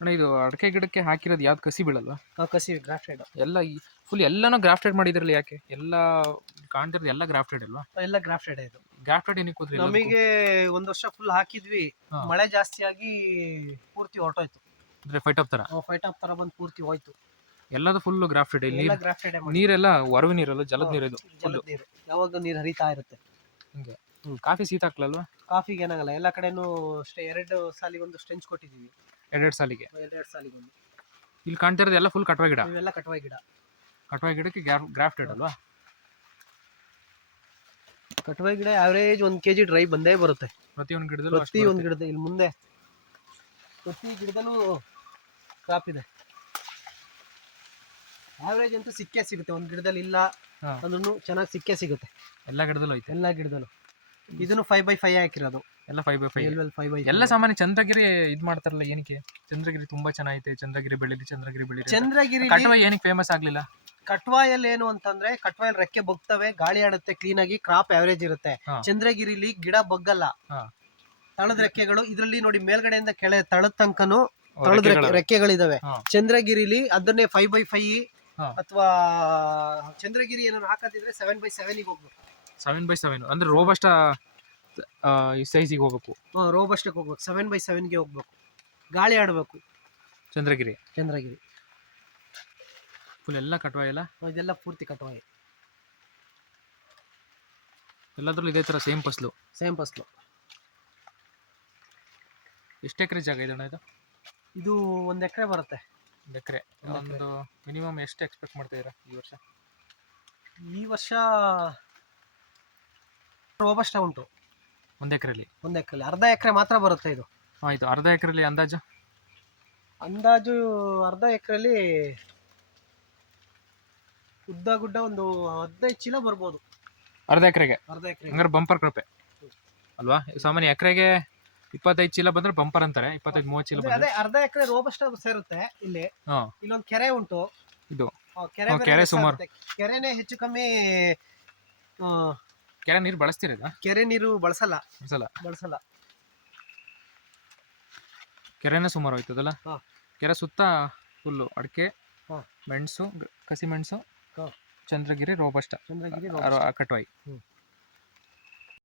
ಅಣ್ಣ ಇದು ಅಡಕೆ ಗಿಡಕ್ಕೆ ಹಾಕಿರೋದು ಯಾವ್ದು? ಕಸಿ ಬೀಳಲ್ವಾ? ಆ, ಕಸಿ ಗ್ರಾಫ್ಟೆಡ್ ಎಲ್ಲ ಫುಲ್ ಎಲ್ಲಾನು ಗ್ರಾಫ್ಟೆಡ್ ಮಾಡಿದ್ರಲ್ಲ ಯಾಕೆ? ಎಲ್ಲ ಕಾಣ್ತಿರೋದು ಎಲ್ಲ ಗ್ರಾಫ್ಟೆಡ್ ಅಲ್ವಾ? ಎಲ್ಲ ಗ್ರಾಫ್ಟೆಡ್ ಇದು. ಗ್ರಾಫ್ಟೆಡ್ ಏನಕ್ಕೆ ಕೂತ್ರಿ ನಮಗೆ ಒಂದ್ ವರ್ಷ ಫುಲ್ ಹಾಕಿದ್ವಿ. ಮಳೆ ಜಾಸ್ತಿ ಆಗಿ ಪೂರ್ತಿ ಹೊರಟೋಯ್ತು. ಅಂದ್ರೆ ಫೈಟ್ ಆಫ್ ತರ? ಫೈಟ್ ಆಫ್ ತರ ಬಂದು ಪೂರ್ತಿ ಹೋಯ್ತು. ಎಲ್ಲದು ಫುಲ್ ಗ್ರಾಫ್ಟೆಡ್ ಇಲ್ಲಿ ನೀರೆಲ್ಲ ಹೊರವು ನೀರಲ್ಲ ಜಲದ ನೀರು ಇದು ಜಲದ ನೀರು. ಯಾವಾಗ ನೀರು ಹರಿತಾ ಇರುತ್ತೆ. ಹಿಂಗೆ. ಕಾಫಿ ಶೀತ ಹಾಕ್ಲಲ್ವಾ? ಕಾಫಿಗೆ ಏನಾಗಲ್ಲ ಎಲ್ಲ ಕಡೆನೂ ಅಷ್ಟೇ ಎರಡು ಸಾಲಿಗೆ ಒಂದು ಸ್ಟೆಂಚ್ ಕೊಟ್ಟಿದೀವಿ. ಎರಡೆರಡು ಸಾಲಿಗೆ. ಎರಡೆರಡು ಸಾಲಿಗೆ ಒಂದು. ಇಲ್ಲಿ ಕಾಣ್ತಿರೋದು ಎಲ್ಲ ಫುಲ್ ಕಟುವ ಗಿಡ. ಇವೆಲ್ಲ ಕಟವಾಯಿ ಗಿಡ. ಕಟ್ವಾ ಗಿಡಕ್ಕೆ ಗ್ರಾಫ್ಟೆಡ್ ಅಲ್ವಾ? ಕಟವಾಯಿ ಗಿಡ ಆವರೇಜ್ ಒಂದ್ ಕೆಜಿ ಡ್ರೈ ಬಂದೇ ಬರುತ್ತೆ. ಪ್ರತಿಯೊಂದು ಗಿಡದಲ್ಲೂ ಪ್ರತಿಯೊಂದು ಪ್ರತಿ. ಗಿಡದ ಇಲ್ಲಿ ಮುಂದೆ. ಪ್ರತಿ ಗಿಡದಲ್ಲೂ ಕ್ರಾಪ್ ಇದೆ. ಆವರೇಜ್ ಅಂತೂ ಸಿಕ್ಕೇ ಸಿಗುತ್ತೆ. ಒಂದು ಗಿಡದಲ್ಲಿ ಇಲ್ಲ ಅಂದ್ರೂ ಅದನ್ನು ಚೆನ್ನಾಗಿ ಸಿಕ್ಕೇ ಸಿಗುತ್ತೆ. ಎಲ್ಲ ಗಿಡದಲ್ಲೂ ಐತೆ. ಎಲ್ಲ ಗಿಡದಲ್ಲೂ. ಇದನ್ನು ಫೈವ್ ಬೈ ಫೈವ್ ಹಾಕಿರೋದು. ಎಲ್ಲ five by five L five by ಎಲ್ಲ ಸಾಮಾನ್ಯ ಚಂದ್ರಗಿರಿ ಇದ್ ಮಾಡ್ತಾರಲ್ಲ ಏನಕ್ಕೆ? ಚಂದ್ರಗಿರಿ ತುಂಬಾ ಚೆನ್ನಾಗಿದೆ ಚಂದ್ರಗಿರಿ ಬೆಳೀಲಿ ಚಂದ್ರಗಿರಿ ಬೆಳಿ. ಚಂದ್ರಗಿರಿ ಕಟ್ವಾ ಏನಕ್ಕೆ ಫೇಮಸ್ ಆಗ್ಲಿಲ್ಲ? ಕಟ್ವಾಯಲ್ಲಿ ಏನು ಅಂತಂದ್ರೆ ಕಟ್ವಾಯಲ್ಲಿ ರೆಕ್ಕೆ ಬಗ್ತವೆ ಗಾಳಿ ಆಡುತ್ತೆ ಕ್ಲೀನ್ ಆಗಿ ಕ್ರಾಪ್ ಆವರೇಜ್ ಇರುತ್ತೆ. ಚಂದ್ರಗಿರಿಲಿ ಗಿಡ ಬಗ್ಗಲ್ಲ. ತಳದ ರೆಕ್ಕೆಗಳು ಇದರಲ್ಲಿ ನೋಡಿ ಮೇಲ್ಗಡೆಯಿಂದ ಕೆಳ ತಳದ ತನಕನು ತಳದ ರೆಕ್ಕೆಗಳು. ರೆಕ್ಕೆಗಳಿದಾವೆ. ಚಂದ್ರಗಿರಿಲಿ ಅದನ್ನೇ ಫೈವ್ ಬೈ ಫೈವ್. ಅಥವಾ ಚಂದ್ರಗಿರಿ ಏನಾದ್ರು ಹಾಕದಿದ್ರೆ ಸೆವೆನ್ ಬೈ ಸೆವೆನ್ ಹೋಗ್ಬೇಕು. ಸೆವೆನ್ ಬೈ ಸೆವೆನ್ ಅಂದ್ರೆ ರೋಬಸ್ಟ ಸೈಜಿಗೆ ಹೋಗ್ಬೇಕು. ರೋಬಸ್ಟಕ್ಕೆ ಹೋಗ್ಬೇಕು. ಸೆವೆನ್ ಬೈ ಸೆವೆನ್ಗೆ ಹೋಗ್ಬೇಕು. ಗಾಳಿ ಆಡಬೇಕು. ಚಂದ್ರಗಿರಿ. ಚಂದ್ರಗಿರಿ. ಫುಲ್ ಎಲ್ಲ? ಕಟ್ವಾಯಿಲ್ಲ ಎಲ್ಲ ಇದೆಲ್ಲ ಪೂರ್ತಿ ಕಟ್ವಾಯಿ. ಎಲ್ಲದ್ರಲ್ಲೂ ಇದೇ ಥರ ಸೇಮ್ ಫಸ್ಲು? ಸೇಮ್ ಫಸ್ಲು. ಎಷ್ಟು ಎಕರೆ ಜಾಗ ಇದೆ ಇದು? ಇದು ಒಂದು ಎಕರೆ ಬರುತ್ತೆ. ಒಂದು ಎಕರೆ. ಒಂದ್ ಎಕ್ರೆ. ಒಂದು ಮಿನಿಮಮ್ ಎಷ್ಟು ಎಕ್ಸ್ಪೆಕ್ಟ್ ಮಾಡ್ತಾ ಇದ್ದೀರಾ ಈ ವರ್ಷ? ಈ ವರ್ಷ ರೋಬಸ್ಟ ಉಂಟು. ಒಂದು ಎಕರೆಲಿ. ಒಂದ್ ಎಕರೆಲಿ. ಅರ್ಧ ಎಕರೆ ಮಾತ್ರ ಬರುತ್ತೆ ಇದು. ಆಯ್ತು ಅರ್ಧ ಎಕರೆಲಿ ಅಂದಾಜು? ಅಂದಾಜು ಅರ್ಧ ಎಕರೆಲಿ ಉದ್ದ ಗುಡ್ಡ ಒಂದು ಹದಿನೈದು ಚೀಲ ಬರ್ಬೋದು. ಅರ್ಧ ಎಕರೆಗೆ? ಅರ್ಧ ಎಕರೆ ಹಂಗಾರೆ ಬಂಪರ್ ಕೃಪೆ ಅಲ್ವಾ? ಸಾಮಾನ್ಯ ಎಕರೆಗೆ ಇಪ್ಪತ್ತೈದು ಚೀಲ ಬಂದ್ರೆ ಬಂಪರ್ ಅಂತಾರೆ ಇಪ್ಪತ್ತೈದು ಮೂವತ್ತು ಚೀಲ ಬಂದ್ರೆ ಅದೇ ಅರ್ಧ ಎಕರೆ ರೋಬಸ್ಟ್ ಸೇರುತ್ತೆ ಇಲ್ಲಿ. ಹಾ. ಇಲ್ಲೊಂದು ಕೆರೆ ಉಂಟು. ಇದು. ಆ, ಕೆರೆ ಹಾ, ಬೇರೆ ಕೆರೆ ಸುಮಾರು. ಕೆರೆನೇ ಹೆಚ್ಚು ಕಮ್ಮಿ ಆ, ಕೆರೆ ನೀರು ಬಳಸ್ತೀರ ಕೆರೆ ನೀರು ಬಳಸಲ್ಲ ಬಳಸಲ್ಲ ಬಳಸಲ್ಲ ಕೆರೆನೇ ಸುಮಾರು ಹೋಯ್ತದಲ್ಲ ಹಾ. ಕೆರೆ ಸುತ್ತ ಫುಲ್ಲು ಅಡಿಕೆ ಹಾ. ಮೆಣಸು ಕಸಿ ಮೆಣಸು ಹಾ. ಚಂದ್ರಗಿರಿ ರೋಬಸ್ಟ ಚಂದ್ರಗಿರಿ ಕಟ್ವಾಯಿ ಹ್ಮ್.